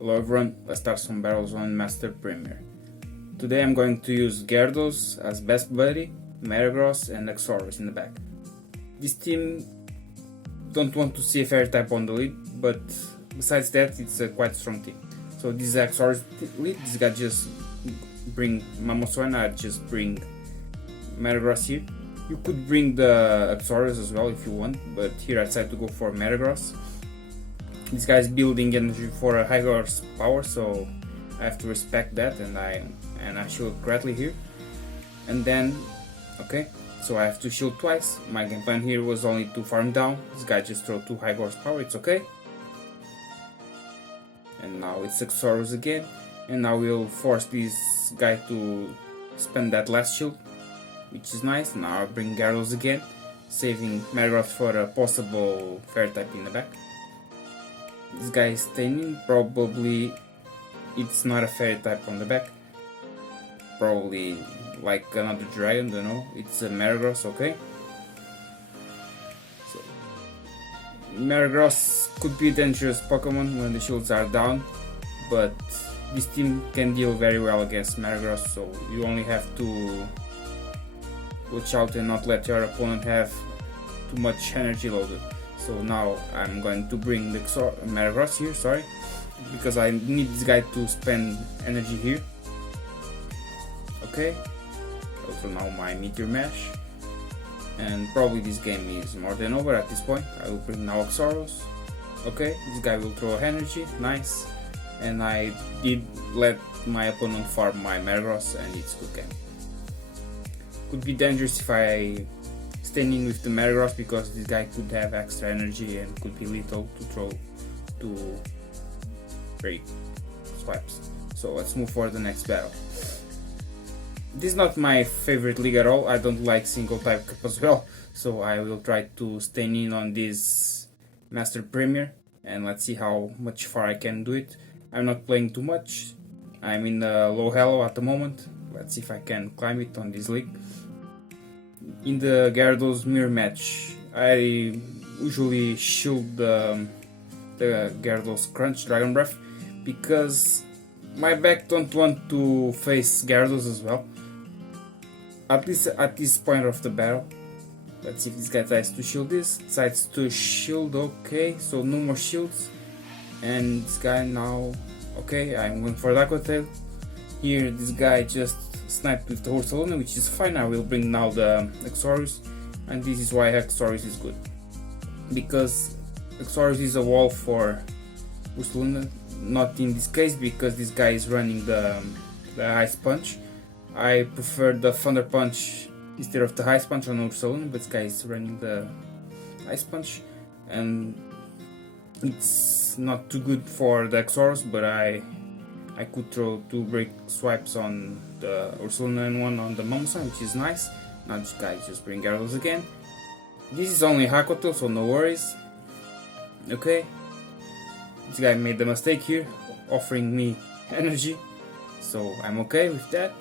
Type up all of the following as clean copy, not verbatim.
Hello everyone, let's start some battles on Master Premier. Today I'm going to use Gyarados as best buddy, Metagross and Haxorus in the back. This team don't want to see a fairy type on the lead, but besides that it's a quite strong team. So this is Haxorus lead, this guy just bring Mamoswine, I just bring Metagross here. You could bring the Haxorus as well if you want, but here I decided to go for Metagross. This guy is building energy for a high horse power, so I have to respect that, and I shield correctly here. And then, okay, so I have to shield twice. My game plan here was only to farm down. This guy just throw 2 high horse power, it's okay. And now it's Haxorus again, and now we'll force this guy to spend that last shield, which is nice. Now I'll bring Gyarados again, saving Metagross for a possible fairy type in the back. This guy is staining, probably it's not a fairy type on the back, probably like another dragon, don't know, it's a Metagross, okay. So Metagross could be a dangerous Pokemon when the shields are down, but this team can deal very well against Metagross, so you only have to watch out and not let your opponent have too much energy loaded. So now I'm going to bring the Metagross here, sorry, because I need this guy to spend energy here. Okay, also now my Meteor Mash, and probably this game is more than over at this point. I will bring now Haxorus. Okay, this guy will throw energy, nice, and I did let my opponent farm my Metagross, and it's good game. Could be dangerous if I standing with the Metagross, because this guy could have extra energy and could be lethal to throw 2 break swipes. So let's move for the next battle. This is not my favorite league at all. I don't like single type cup as well, so I will try to stay in on this Master Premier, and let's see how much far I can do it. I'm not playing too much. I'm in the low elo at the moment. Let's see if I can climb it on this league. In the Gyarados mirror match, I usually shield the Gyarados Crunch Dragon Breath, because my back don't want to face Gyarados as well, at least at this point of the battle. Let's see if this guy tries to shield this. Decides to shield, okay, so no more shields. And this guy now, okay, I'm going for the Aqua Tail. Here this guy just sniped with the Ursaluna, which is fine. I will bring now the Haxorus, and this is why Haxorus is good, because Haxorus is a wall for Ursaluna, not in this case because this guy is running the Ice Punch. I prefer the Thunder Punch instead of the Ice Punch on Ursaluna, but this guy is running the Ice Punch, and it's not too good for the Haxorus, but I could throw 2 break swipes on the Ursaluna and 1 on the Mamoswine, which is nice. Now this guy just bring Gyarados again. This is only Aqua Tail, so no worries. Okay, this guy made the mistake here, offering me energy, so I'm okay with that.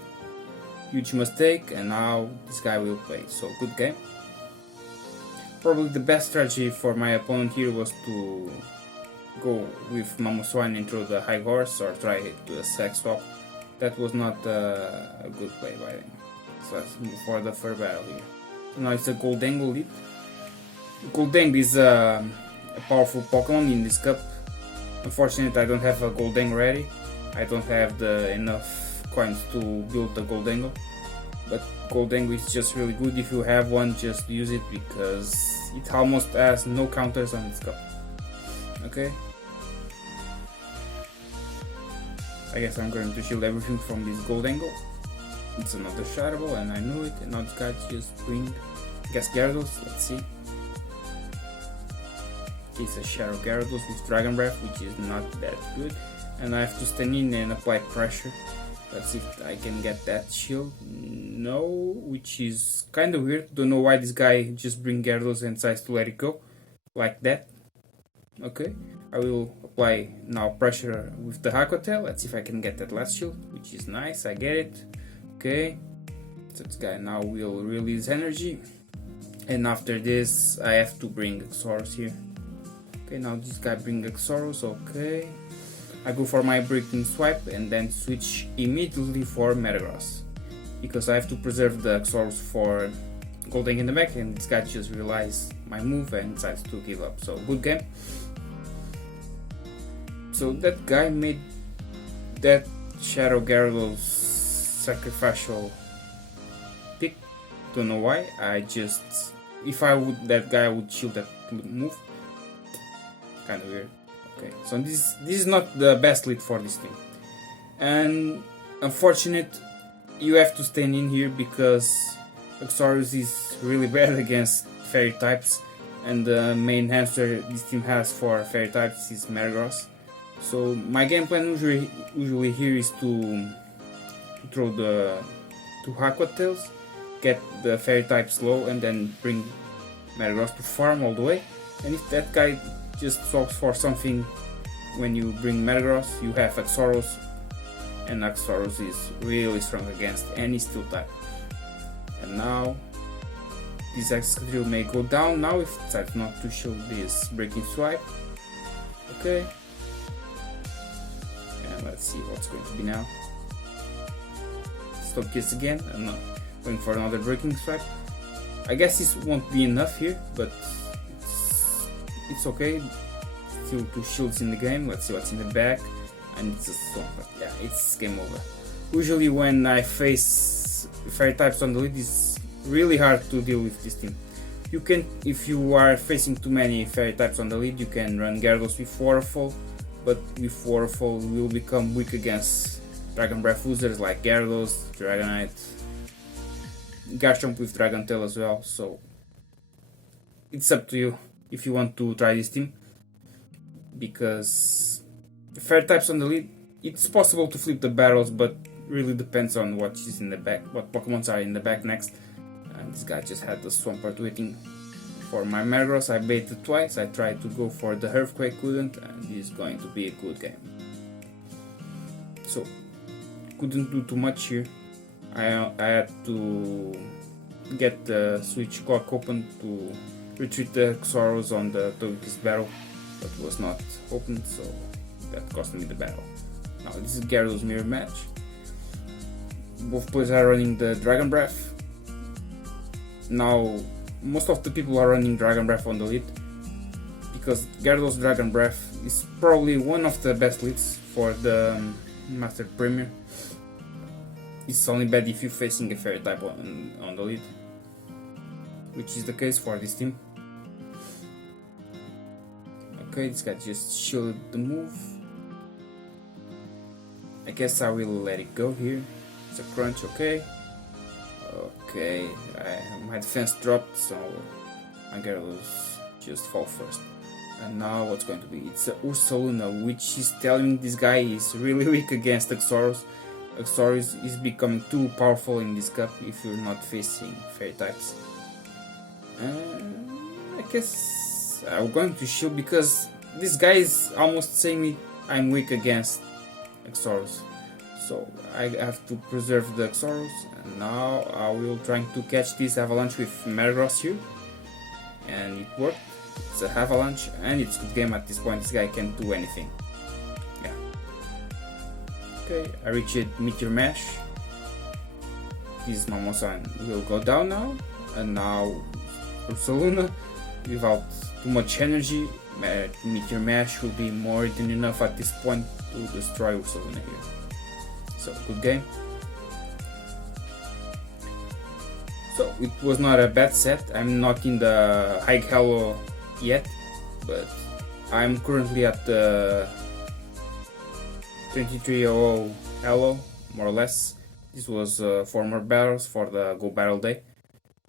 Huge mistake, and now this guy will play, so good game. Probably the best strategy for my opponent here was to go with Mamoswine and throw the high horse, or try to do a sack swap. That was not a good play by them. So let's move for the first battle here. So now it's a Gholdengo lead. Gholdengo is a powerful Pokemon in this cup. Unfortunately I don't have a Gholdengo ready. I don't have enough coins to build the Gholdengo. But Gholdengo is just really good. If you have one, just use it, because it almost has no counters on this cup. Okay, I guess I'm going to shield everything from this Gholdengo. It's another Shadow, and I knew it. And now this guy just bring, I guess, Gyarados. Let's see. It's a Shadow Gyarados with Dragon Breath, which is not that good. And I have to stand in and apply pressure. Let's see if I can get that shield. No, which is kind of weird. Don't know why this guy just bring Gyarados and decides to let it go like that. Okay, I will apply now pressure with the Aqua Tail. Let's see if I can get that last shield, which is nice. I get it. Okay, so this guy now will release energy, and after this I have to bring Haxorus here. Okay, now this guy bring Haxorus. Okay, I go for my breaking swipe and then switch immediately for Metagross, because I have to preserve the Haxorus for Gholdengo in the back, and this guy just realized my move and decides to give up. So good game. So that guy made that Shadow Gyarados sacrificial pick. Don't know why. If I would that guy, I would shield that move. Kind of weird. Okay, so this is not the best lead for this team, and unfortunate, you have to stand in here because Haxorus is really bad against fairy types, and the main answer this team has for fairy types is Metagross. So my game plan usually here is to throw the two Aqua Tails, get the fairy types low, and then bring Metagross to farm all the way. And if that guy just swaps for something, when you bring Metagross, you have Haxorus, and Haxorus is really strong against any steel type. And now this Excadrill may go down now if it decides not to show this breaking swipe. Okay. And let's see what's going to be now. Stop kiss again. I'm not going for another breaking swipe. I guess this won't be enough here, but it's okay. Still 2 shields in the game. Let's see what's in the back. And it's a swamp, but yeah, it's game over. Usually when I face fairy types on the lead, it's really hard to deal with this team. You can, if you are facing too many fairy types on the lead, you can run Gyarados with Waterfall, but with Waterfall you will become weak against Dragon Breath users like Gyarados, Dragonite, Garchomp with Dragon Tail as well. So it's up to you if you want to try this team, because the fairy types on the lead, it's possible to flip the battles, but really depends on what is in the back, what Pokemons are in the back next. And this guy just had the Swampert waiting for my Metagross. I baited twice. I tried to go for the Earthquake, couldn't, and this is going to be a good game. So couldn't do too much here. I had to get the switch clock open to retreat the Haxorus on the Togekiss battle, but was not open, so that cost me the battle. Now this is Gyarados mirror match. Both players are running the Dragon Breath. Now most of the people are running Dragon Breath on the lead, because Gyarados Dragon Breath is probably one of the best leads for the Master Premier. It's only bad if you're facing a fairy type on the lead, which is the case for this team. Okay, this guy just showed the move. I guess I will let it go here. It's a crunch, okay. Okay, my defense dropped, so my Gyarados just fall first. And now what's going to be? It's a Ursaluna, which is telling this guy is really weak against Haxorus. Haxorus is becoming too powerful in this cup if you're not facing fairy types. I guess I'm going to shield, because this guy is almost saying I'm weak against Haxorus. So I have to preserve the Haxorus, and now I will try to catch this Avalanche with Metagross here. And it worked. It's a Avalanche, and it's a good game at this point. This guy can't do anything. Yeah. Okay, I reached Meteor Mash. This Mamosan will go down now, and now Ursaluna, without too much energy, Meteor Mash will be more than enough at this point to destroy Ursaluna here. So good game. So it was not a bad set. I'm not in the high Hello yet, but I'm currently at the 2300 Hello, more or less. This was former battles for the Go Battle Day,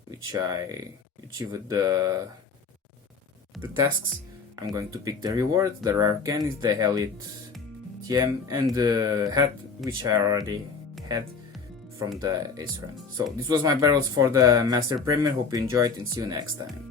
which I achieved the tasks. I'm going to pick the rewards, the rare candies, the Elite TM, and the hat, which I already had from the Ace Run. So this was my battles for the Master Premier. Hope you enjoyed, and see you next time.